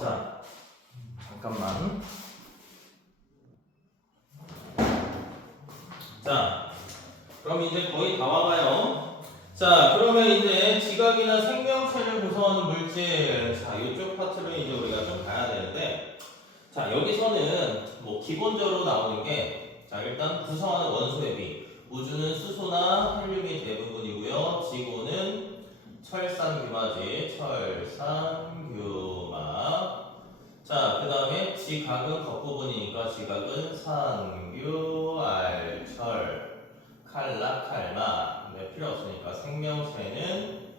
자, 잠깐만. 자, 그럼 이제 거의 다 와가요. 자, 그러면 이제 지각이나 생명체를 구성하는 물질. 자, 이쪽 파트를 이제 우리가 좀 봐야 되는데, 자, 여기서는 뭐 기본적으로 나오는 게, 자, 일단 구성하는 원소의 비. 우주는 수소나 헬륨이 대부분이고요. 지구는 철산규마지, 철산규마. 자, 그 다음에 지각은 겉부분이니까 지각은 산규, 알철, 칼라, 칼마. 네, 필요 없으니까 생명체는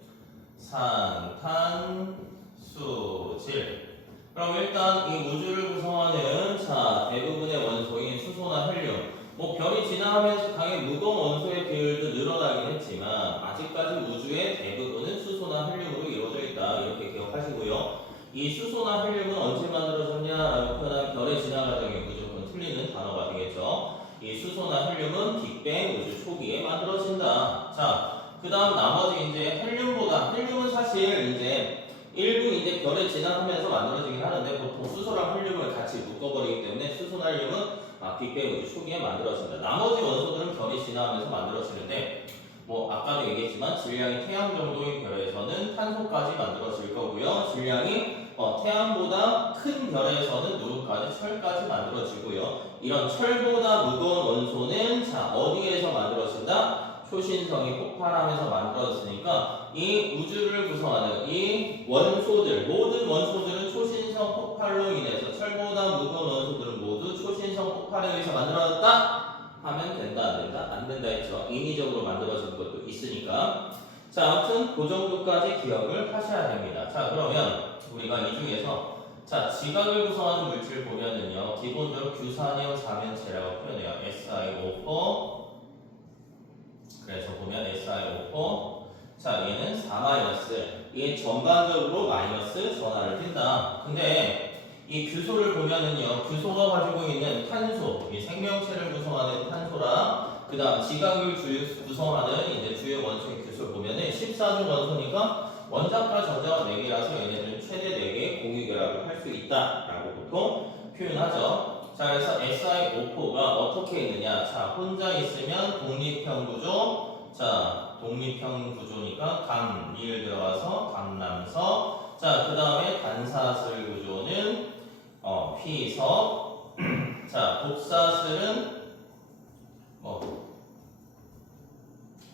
산탄, 수질. 그럼 일단 이 우주를 구성하는 자 대부분의 원소인 수소나 헬륨. 뭐 별이 지나가면서 당연히 무거운 원소의 비율도 늘어나긴 했지만 아직까지 우주의 대부분은 수소나 헬륨으로 이루어져 있다. 이렇게 기억하시고요. 이 수소나 헬륨은 언제 만들어졌냐라고 표현한 별의 진화 과정에 무조건 틀리는 단어가 되겠죠. 이 수소나 헬륨은 빅뱅 우주 초기에 만들어진다. 자, 그 다음 나머지 이제 헬륨은 사실 이제 일부 이제 별에 진화하면서 만들어지긴 하는데 보통 수소랑 헬륨을 같이 묶어버리기 때문에 수소나 헬륨은 빅뱅 우주 초기에 만들어진다. 나머지 원소들은 별이 진화하면서 만들어지는데 뭐 아까도 얘기했지만 질량이 태양 정도인 별에서는 탄소까지 만들어질 거고요. 질량이 태양보다 큰 별에서는 누구까지 철까지 만들어지고요. 이런 철보다 무거운 원소는 자 어디에서 만들어진다? 초신성이 폭발하면서 만들어졌으니까 이 우주를 구성하는 이 원소들 모든 원소들은 초신성 폭발로 인해서 철보다 무거운 원소들은 모두 초신성 폭발에 의해서 만들어졌다 하면 된다 안 된다? 안 된다 했죠. 인위적으로 만들어진 것도 있으니까. 자, 아무튼 그 정도까지 기억을 하셔야 됩니다. 자, 그러면 우리가 이 중에서 자, 지각을 구성하는 물질 보면은요. 기본적으로 규산형 사면체라고 표현해요. SiO4. 그래서 보면 SiO4. 자, 얘는 4-. 이게 전반적으로 마이너스 전하를 띈다. 근데 이 규소를 보면은요. 규소가 가지고 있는 탄소, 이 생명체를 구성하는 탄소랑 그 다음 지각을 구성하는 이제 주요 원소의 규소를 보면은 14중 원소니까 원자과 전자가 4개라서 얘네들은 최대 4개의 공유결합을 할 수 있다라고 보통 표현하죠. 자, 그래서 SiO4가 어떻게 있느냐? 자, 혼자 있으면 독립형 구조. 자, 독립형 구조니까 강밀 들어가서 강남서. 자, 그 다음에 반사슬 구조는 피서. 자, 복사슬은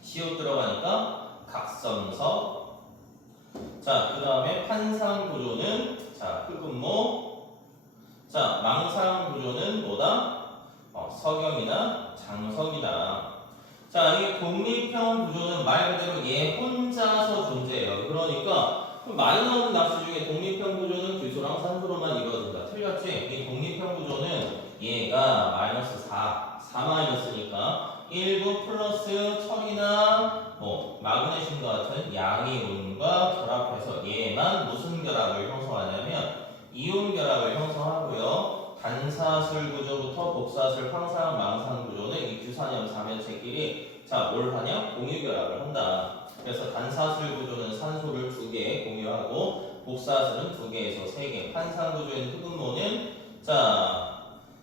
CO 들어가니까 각성서. 자, 그 다음에 판상 구조는 자, 흑음모. 자, 망상 구조는 뭐다? 석영이나 장석이다. 자, 이 독립형 구조는 말 그대로 얘 혼자서 존재해요. 그러니까 많이 나오는 납치 중에 독립형 구조는 규소랑 산소로만 이루어진다. 틀렸지? 이 독립형 구조는 얘가 마이너스 4-니까 1부 플러스 철이나 마그네슘과 같은 양이온과 결합해서 얘만 무슨 결합을 형성하냐면 이온 결합을 형성하고요. 단사슬 구조부터 복사슬, 황상, 망상 구조는 이 규산형 사면체끼리 자, 뭘 하냐? 공유 결합을 한다. 그래서 단사슬 구조는 산소를 2개 공유하고 복사슬은 2개에서 3개. 판상 구조인 흑음모는 자,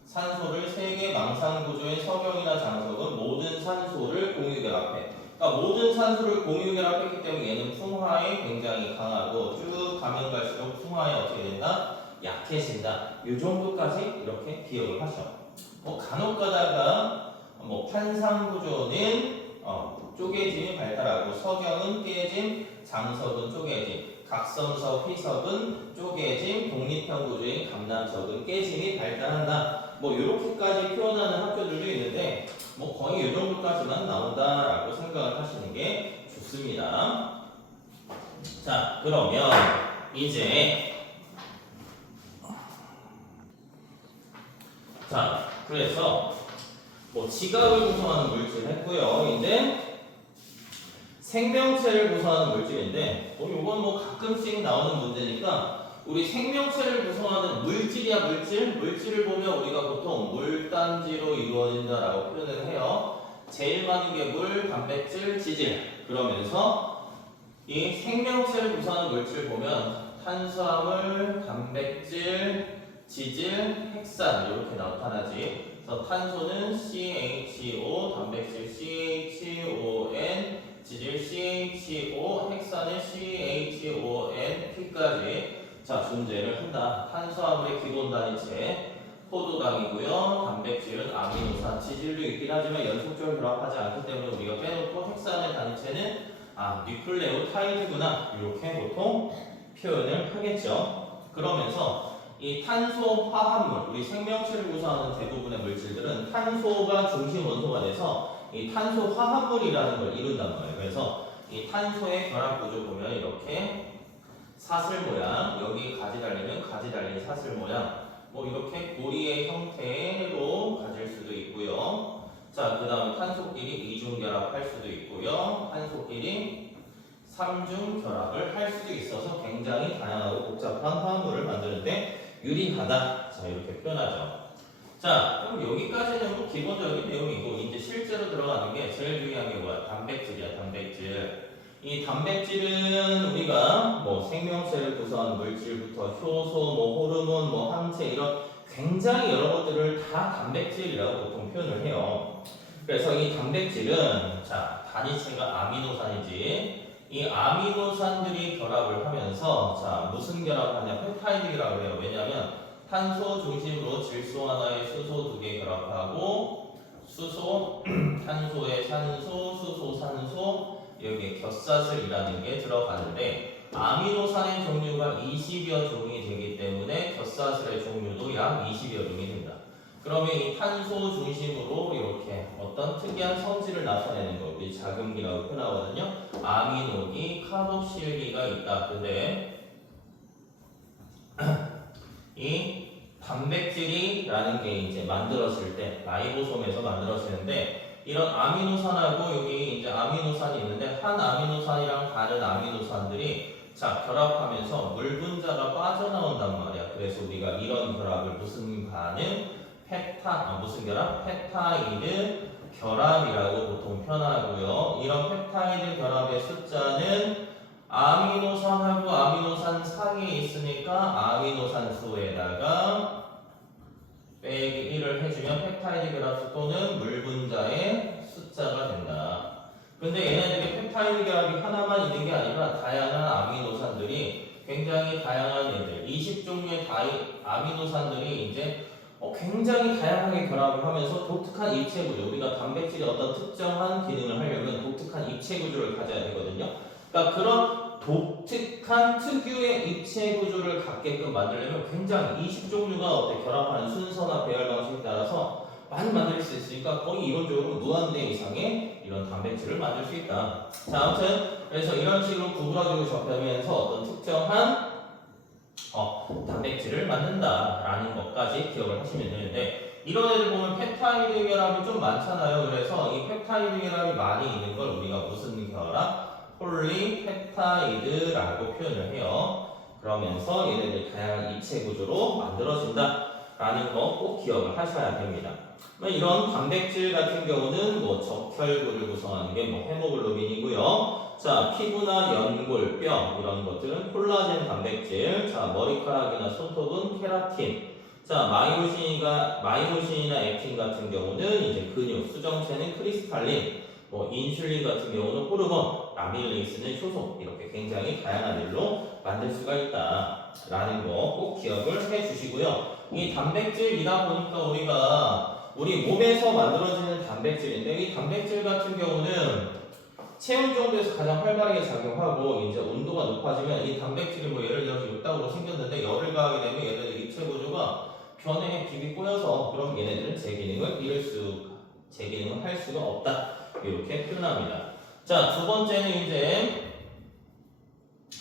산소를 3개, 망상 구조인 석영이나 장석은 모든 산소를 공유 결합해. 그러니까 모든 산소를 공유 결합했기 때문에 얘는 풍화에 굉장히 강하고 쭉 가면 갈수록 풍화에 어떻게 된다? 약해진다. 이 정도까지 이렇게 기억을 하셔. 간혹 가다가 판상 구조는 쪼개짐이 발달하고 석영은 깨짐, 장석은 쪼개짐, 각성석, 희석은 쪼개짐, 독립형 구조인 감남석은 깨짐이 발달한다. 이렇게까지 표현하는 학교들도 있는데 거의 이 정도까지만 나온다라고 생각을 하시는 게 좋습니다. 자, 그러면 이제 자, 그래서 지각을 구성하는 물질 했고요. 이제 생명체를 구성하는 물질인데 이건 가끔씩 나오는 문제니까 우리 생명체를 구성하는 물질이야 물질을 보면 우리가 보통 물단지로 이루어진다라고 표현을 해요. 제일 많은 게 물, 단백질, 지질. 그러면서 이 생명체를 구성하는 물질 보면 탄수화물, 단백질, 지질, 핵산 이렇게 나타나지. 그래서 탄소는 CHO, 단백질 CHON, 지질 CHO, 핵산은 CHONP까지 자 존재를 한다. 탄수화물의 기본 단위체 포도당이고요. 단백질은 아미노산, 지질도 있긴 하지만 연속적으로 결합하지 않기 때문에 우리가 빼놓고 핵산의 단위체는 뉴클레오타이드구나 이렇게 보통 표현을 하겠죠. 그러면서 이 탄소 화합물, 우리 생명체를 구성하는 대부분의 물질들은 탄소가 중심 원소가 돼서 이 탄소 화합물이라는 걸 이룬단 말이에요. 그래서 이 탄소의 결합 구조 보면 이렇게 사슬 모양, 여기 가지 달리면 가지 달린 사슬 모양, 뭐 이렇게 고리의 형태로 가질 수도 있고요. 자, 그 다음에 탄소끼리 이중 결합할 수도 있고요. 탄소끼리 삼중 결합을 할 수도 있어서 굉장히 다양하고 복잡한 화합물을 만드는데 유리하다. 자, 이렇게 표현하죠. 자, 그럼 여기까지는 뭐 기본적인 내용이고 이제 실제로 들어가는 게 제일 중요한 게 뭐야? 단백질이야, 단백질. 이 단백질은 우리가 뭐 생명체를 구성하는 물질부터 효소, 뭐 호르몬, 뭐 항체 이런 굉장히 여러 것들을 다 단백질이라고 보통 표현을 해요. 그래서 이 단백질은 자 단위체가 아미노산이지. 이 아미노산들이 결합을 하면서 자 무슨 결합하냐? 펩타이드 결합을 해요. 왜냐하면 탄소 중심으로 질소 하나에 수소 두 개 결합하고 수소, 탄소에 산소, 수소, 산소 여기에 겹사슬이라는 게 들어가는데 아미노산의 종류가 20여 종이 되기 때문에 겹사슬의 종류도 약 20여 종이 된다. 그러면 이 탄소 중심으로 이렇게 어떤 특이한 성질을 나타내는 거 우리 자금기라고 표현하거든요. 아미노기, 카복실기가 있다. 근데 이 단백질이라는 게 이제 만들어질 때 라이보솜에서 만들어지는데 이런 아미노산하고 여기 이제 아미노산이 있는데 한 아미노산이랑 다른 아미노산들이 자 결합하면서 물 분자가 빠져나온단 말이야. 그래서 우리가 이런 결합을 무슨 반응? 무슨 결합? 펩타이드 결합이라고 보통 표현하고요. 이런 펩타이드 결합의 숫자는 아미노산하고 아미노산 사이에 있으니까 아미노산 수에다가 빼기 1을 해주면 펩타이드 결합수 또는 물 분자의 숫자가 된다. 근데 얘네들이 펩타이드 결합이 하나만 있는 게 아니라 다양한 아미노산들이 굉장히 다양한 애들 20종류의 아미노산들이 이제 굉장히 다양하게 결합을 하면서 독특한 입체 구조 우리가 단백질이 어떤 특정한 기능을 하려면 독특한 입체 구조를 가져야 되거든요. 그러니까 그런 독특한 특유의 입체 구조를 갖게끔 만들려면 굉장히 20종류가 어떻게 결합하는 순서나 배열 방식에 따라서 많이 만들 수 있으니까 거의 이론적으로 무한대 이상의 이런 단백질을 만들 수 있다. 자, 아무튼 그래서 이런 식으로 구부러지고 접하면서 어떤 특정한 단백질을 만든다라는 것까지 기억을 하시면 되는데 이런 애들 보면 펩타이드 결합이 좀 많잖아요. 그래서 이 펩타이드 결합이 많이 있는 걸 우리가 무슨 결합? 폴리펩타이드라고 표현을 해요. 그러면서 얘네들 다양한 입체 구조로 만들어진다라는 거 꼭 기억을 하셔야 됩니다. 이런 단백질 같은 경우는 뭐 적혈구를 구성하는 게 뭐 헤모글로빈이고요. 자, 피부나 연골, 뼈 이런 것들은 콜라겐 단백질. 자, 머리카락이나 손톱은 케라틴. 자, 마이오신이나 액틴 같은 경우는 이제 근육, 수정체는 크리스탈린. 뭐 인슐린 같은 경우는 호르몬, 아밀레이스는 효소 이렇게 굉장히 다양한 일로 만들 수가 있다라는 거 꼭 기억을 해주시고요. 이 단백질이다 보니까 우리가 우리 몸에서 만들어지는 단백질인데 이 단백질 같은 경우는 체온 정도에서 가장 활발하게 작용하고 이제 온도가 높아지면 이 단백질이 뭐 예를 들어서 육각으로 생겼는데 열을 가하게 되면 얘네들 입체 구조가 변해 깁이 꼬여서 그럼 얘네들은 재기능을 할 수가 없다. 이렇게 표현합니다. 자, 두 번째는 이제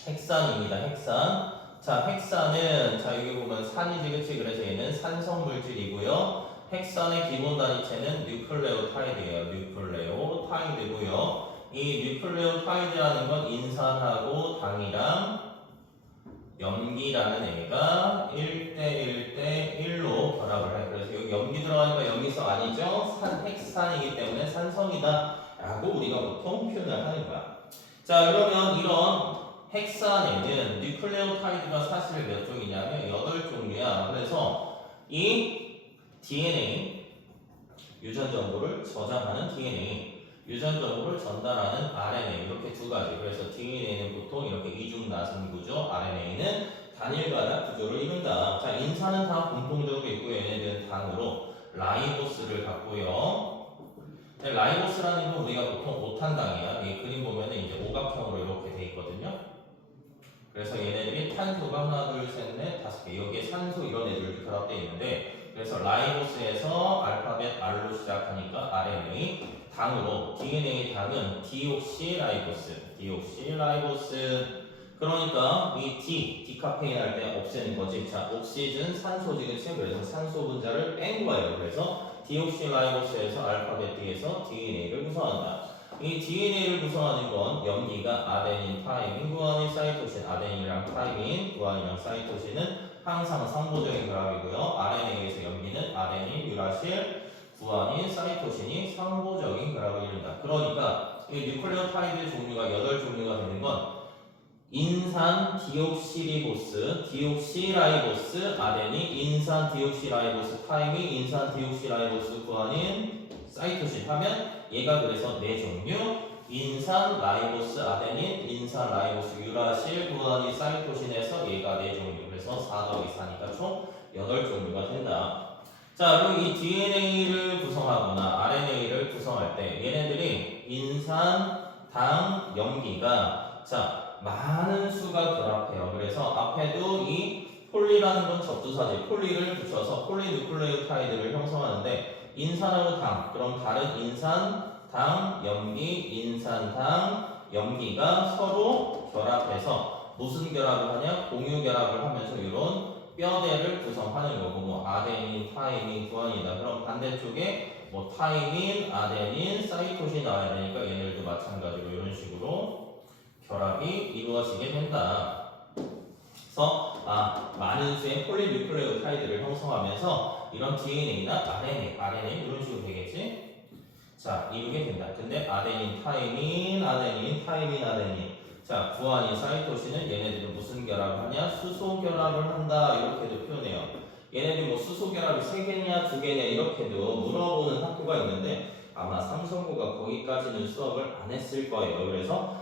핵산입니다. 핵산. 자, 핵산은 자 여기 보면 산이지 그치? 그래서 얘는 산성 물질이고요. 핵산의 기본 단위체는 뉴클레오타이드예요. 뉴클레오타이드고요. 이 뉴클레오타이드라는 건 인산하고 당이랑 염기라는 애가 1대1대1로 결합을 해요. 그래서 여기 염기 들어가니까 염기성 아니죠? 핵산이기 때문에 산성이다 라고 우리가 보통 표현을 하는 거야. 자, 그러면 이런 헥산에는 뉴클레오타이드가 사실 몇 종이냐면 8종류야. 그래서 이 DNA 유전 정보를 저장하는 DNA, 유전 정보를 전달하는 RNA 이렇게 두 가지. 그래서 DNA는 보통 이렇게 이중 나선 구조, RNA는 단일가닥 구조를 이룬다. 자, 인산은 다 공통적으로 있고 얘네들은 당으로 라이보스를 갖고요. 라이보스라는 건 우리가 보통 5탄당이야. 이 그림 보면은 이제 오각형으로 이렇게 돼 있거든요. 그래서 얘네들이 탄소가 하나, 둘, 셋, 넷, 다섯 개. 여기에 산소 이런 애들도 결합되어 있는데, 그래서 라이보스에서 알파벳 R로 시작하니까 RNA, 당으로 DNA 당은 디옥시라이보스, 디옥시라이보스. 그러니까 이 디카페인 할 때 없애는 거지. 자, 옥시즌 산소지, 그치? 그래서 산소 분자를 뺀 거예요. 그래서 디옥시라이보스에서 알파벳 D에서 DNA를 구성한다. 이 DNA를 구성하는 건 염기가 아데닌, 타이민, 구아닌, 사이토신, 아데닌이랑 타이민, 구아닌이랑 사이토신은 항상 상보적인 결합이고요. RNA에서 염기는 아데닌, 유라실, 구아닌, 사이토신이 상보적인 결합을 이룬다. 그러니까 이 뉴클레오타이드 종류가 8종류가 되는 건 인산 디옥시리보스, 디옥시라이보스, 아데닌, 인산 디옥시라이보스, 타이민, 인산 디옥시라이보스, 구아닌, 사이토신 하면 얘가 그래서 4종류, 인산 라이보스 아데닌, 인산 라이보스 유라실, 구아닌, 사이토신에서 얘가 4종류. 그래서 4 더하기 4니까 총 8종류가 된다. 자, 그럼 이 DNA를 구성하거나 RNA를 구성할 때 얘네들이 인산, 당, 염기가 많은 수가 결합해요. 그래서 앞에도 이 폴리라는 건 접두사지. 폴리를 붙여서 폴리뉴클레오타이드를 형성하는데 인산하고 당, 그럼 다른 인산, 당, 염기, 인산, 당, 염기가 서로 결합해서 무슨 결합을 하냐? 공유 결합을 하면서 이런 뼈대를 구성하는 거고, 뭐 아데닌, 타이민, 구아닌이다. 그럼 반대쪽에 뭐 타이민, 아데닌, 사이토신 나와야 되니까 얘네들도 마찬가지로 이런 식으로 결합이 이루어지게 된다. 그래서 많은 수의 폴리뉴클레오타이드를 형성하면서 이런 DNA나 RNA 이런 식으로 되겠지? 자, 이루게 된다. 근데 아데닌, 타이민, 아데닌, 타이민, 아데닌. 자, 구아닌, 사이토신은 얘네들은 무슨 결합을 하냐? 수소 결합을 한다. 이렇게도 표현해요. 얘네들이 뭐 수소 결합이 3개냐, 2개냐 이렇게도 물어보는 학교가 있는데 아마 삼성고가 거기까지는 수업을 안 했을 거예요. 그래서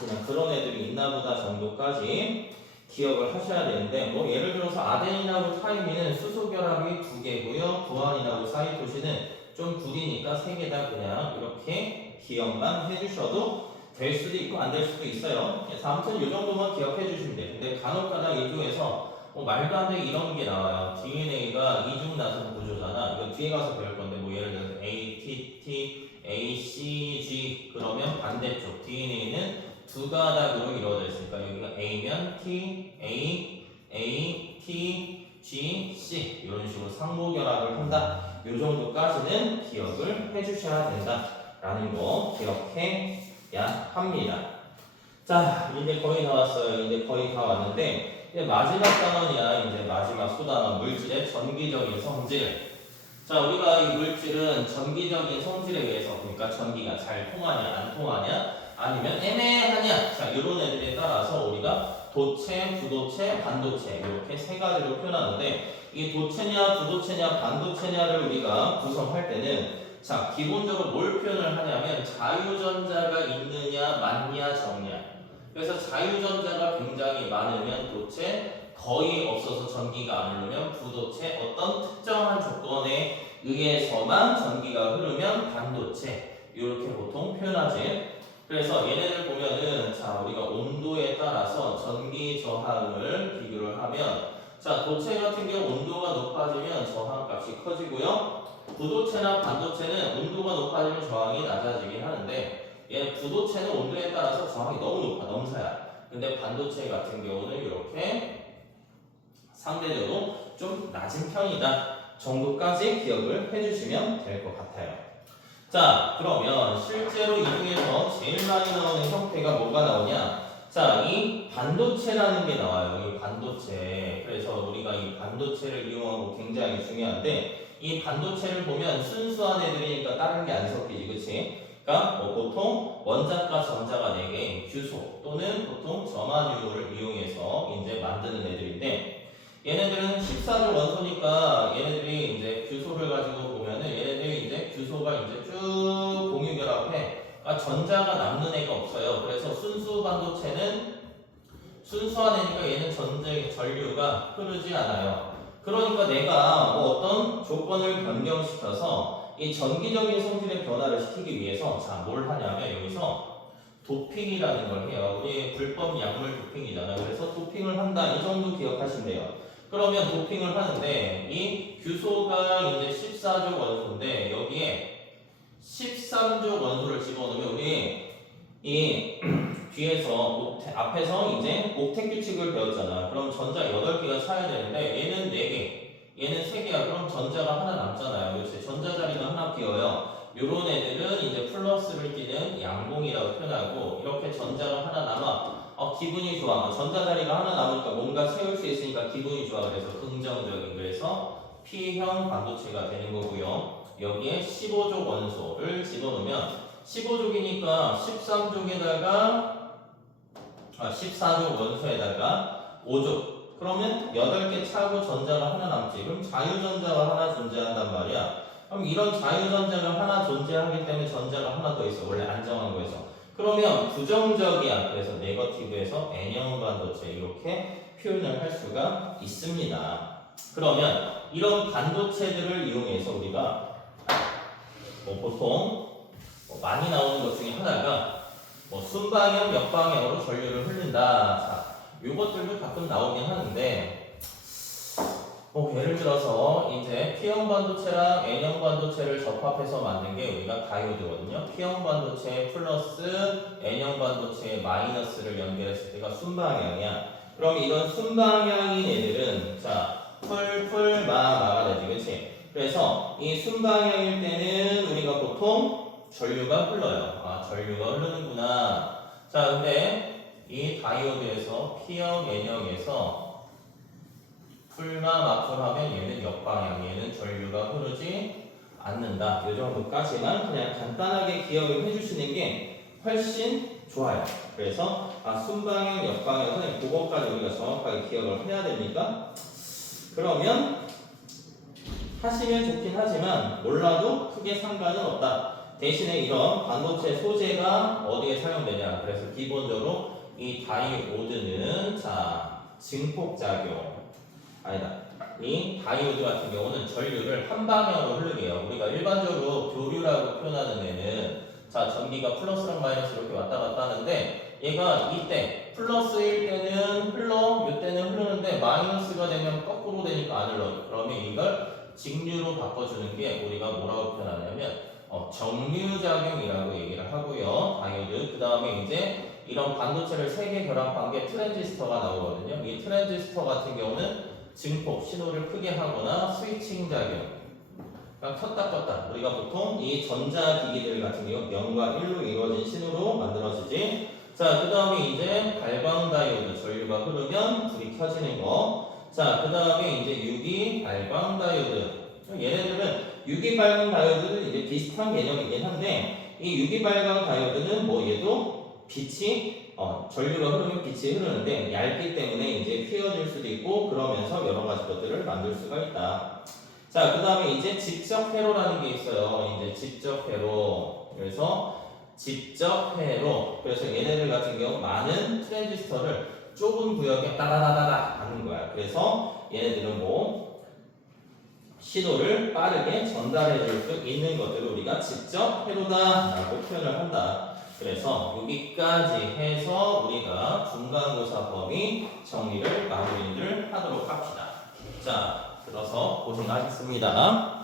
그냥 그런 애들이 있나 보다 정도까지 기억을 하셔야 되는데, 뭐 예를 들어서 아데닌하고 타이민은 수소 결합이 2개고요. 구아닌하고 사이토신은 좀 구리니까 3개 다 그냥 이렇게 기억만 해주셔도 될 수도 있고 안 될 수도 있어요. 그래서 아무튼 이 정도만 기억해 주시면 돼요. 근데 간혹가다 이 중에서 말도 안 되게 이런 게 나와요. DNA가 이중 나선 구조잖아. 이거 뒤에 가서 배울 건데, 뭐 예를 들어서 A, T, T, A, C, G 그러면 반대쪽 DNA는 두 가닥으로 이루어져 있으니까 여기가 A면 T, A, A, T, G, C 이런 식으로 상보 결합을 한다. 이 정도까지는 기억을 해주셔야 된다라는 거 기억해야 합니다. 자, 이제 거의 다 왔어요. 이제 거의 다 왔는데 이제 마지막 단원이야. 이제 마지막 수단원 물질의 전기적인 성질. 자, 우리가 이 물질은 전기적인 성질에 의해서, 그러니까 전기가 잘 통하냐 안 통하냐 아니면 애매하냐, 자 이런 애들에 따라서 우리가 도체, 부도체, 반도체 이렇게 3가지로 표현하는데, 이 도체냐 부도체냐 반도체냐를 우리가 구성할 때는 자 기본적으로 뭘 표현을 하냐면 자유전자가 있느냐 많냐 적냐. 그래서 자유전자가 굉장히 많으면 도체, 거의 없어서 전기가 안 흐르면 부도체, 어떤 특정한 조건에 의해서만 전기가 흐르면 반도체, 이렇게 보통 표현하지. 그래서 얘네들 보면은 자 우리가 온도에 따라서 전기 저항을 비교를 하면 자 도체 같은 경우 온도가 높아지면 저항값이 커지고요. 부도체나 반도체는 온도가 높아지면 저항이 낮아지긴 하는데, 얘 부도체는 온도에 따라서 저항이 너무 높아, 넘사야. 근데 반도체 같은 경우는 이렇게 상대적으로 좀 낮은 편이다 정도까지 기억을 해주시면 될 것 같아요. 자, 그러면 실제로 이 중에서 제일 많이 나오는 형태가 뭐가 나오냐? 자, 이 반도체라는 게 나와요. 이 반도체. 그래서 우리가 이 반도체를 이용하는 거 굉장히 중요한데, 이 반도체를 보면 순수한 애들이니까 다른 게 안 섞이지, 그치? 그러니까 뭐 보통 원자과 전자가 4개인 규소 또는 보통 점화유를 이용해서 이제 만드는 애들인데 얘네들은 14조 원소니까 얘네들이 이제 규소를 가지고 보면은 얘네들이 이제 규소가 이제 쭉 공유결합해. 아, 전자가 남는 애가 없어요. 그래서 순수 반도체는 순수한 애니까 얘는 전류가 흐르지 않아요. 그러니까 내가 뭐 어떤 조건을 변경시켜서 이 전기적인 성질의 변화를 시키기 위해서 자, 뭘 하냐면 여기서 도핑이라는 걸 해요. 우리 불법 약물 도핑이잖아요. 그래서 도핑을 한다. 이 정도 기억하시면 돼요. 그러면 도핑을 하는데 이 규소가 이제 14조 원소인데 여기에 13조 원소를 집어넣으면 우리 이 뒤에서 앞에서 이제 옥텟 규칙을 배웠잖아. 그럼 전자 8개가 차야 되는데 얘는 4개, 얘는 3개야. 그럼 전자가 하나 남잖아요. 그렇지? 전자 자리가 하나 비어요. 요런 애들은 이제 플러스를 띠는 양봉이라고 표현하고 이렇게 전자가 하나 남아. 기분이 좋아. 전자 자리가 하나 남으니까 뭔가 채울 수 있으니까 기분이 좋아. 그래서 긍정적인. 그래서 P형 반도체가 되는 거고요. 여기에 15족 원소를 집어넣으면 15족이니까 13족에다가 14족 원소에다가 5족. 그러면 8개 차고 전자가 하나 남지. 그럼 자유전자가 하나 존재한단 말이야. 그럼 이런 자유전자가 하나 존재하기 때문에 전자가 하나 더 있어. 원래 안정한 거에서. 그러면 부정적이야. 그래서 네거티브에서 N형 반도체 이렇게 표현을 할 수가 있습니다. 그러면 이런 반도체들을 이용해서 우리가 보통 많이 나오는 것 중에 하나가 순방향, 역방향으로 전류를 흐른다. 자, 요것들도 가끔 나오긴 하는데 예를 들어서 이제 P형 반도체랑 N형 반도체를 접합해서 만든 게 우리가 다이오드거든요. P형 반도체 플러스 N형 반도체 마이너스를 연결했을 때가 순방향이야. 그럼 이런 순방향인 애들은 자, 마가 되지, 그렇지? 그래서 이 순방향일 때는 우리가 보통 전류가 흘러요. 전류가 흐르는구나. 자, 근데 이 다이오드에서 P형, N형에서 마풀하면 얘는 역방향, 얘는 전류가 흐르지 않는다. 이 정도까지만 그냥 간단하게 기억을 해주시는 게 훨씬 좋아요. 그래서 순방향, 역방향은 그것까지 우리가 정확하게 기억을 해야 됩니까? 그러면 하시면 좋긴 하지만 몰라도 크게 상관은 없다. 대신에 이런 반도체 소재가 어디에 사용되냐. 그래서 기본적으로 이 다이오드는 자, 증폭작용. 아니다. 이 다이오드 같은 경우는 전류를 한 방향으로 흐르게 해요. 우리가 일반적으로 교류라고 표현하는 애는 자, 전기가 플러스랑 마이너스 이렇게 왔다 갔다 하는데 얘가 이때 플러스일 때는 흘러, 이때는 흐르는데 마이너스가 되면 거꾸로 되니까 안 흘러. 그러면 이걸 직류로 바꿔주는 게 우리가 뭐라고 표현하냐면 정류작용이라고 얘기를 하고요. 다이오드. 그 다음에 이제 이런 반도체를 3개 결합한 게 트랜지스터가 나오거든요. 이 트랜지스터 같은 경우는 증폭, 신호를 크게 하거나 스위칭 작용. 그러니까 켰다 껐다. 우리가 보통 이 전자기기들 같은 경우 0과 1로 이루어진 신호로 만들어지지. 자, 그 다음에 이제 발광 다이오드. 전류가 흐르면 불이 켜지는 거. 자, 그 다음에 이제 유기 발광 다이오드. 얘네들은 유기 발광 다이오드는 이제 비슷한 개념이긴 한데 이 유기 발광 다이오드는 얘도 빛이 전류가 흐르면 빛이 흐르는데 얇기 때문에 이제 휘어질 수도 있고 그러면서 여러 가지 것들을 만들 수가 있다. 자, 그 다음에 이제 직접 회로라는 게 있어요. 이제 직접 회로. 그래서 직접 회로. 그래서 얘네들 같은 경우 많은 트랜지스터를 좁은 구역에 따다다다다 하는 거야. 그래서 얘네들은 신호를 빠르게 전달해 줄 수 있는 것들을 우리가 직접 회로다라고 표현을 한다. 그래서 여기까지 해서 우리가 중간고사 범위 정리를 마무리를 하도록 합시다. 자, 들어서 고생하셨습니다.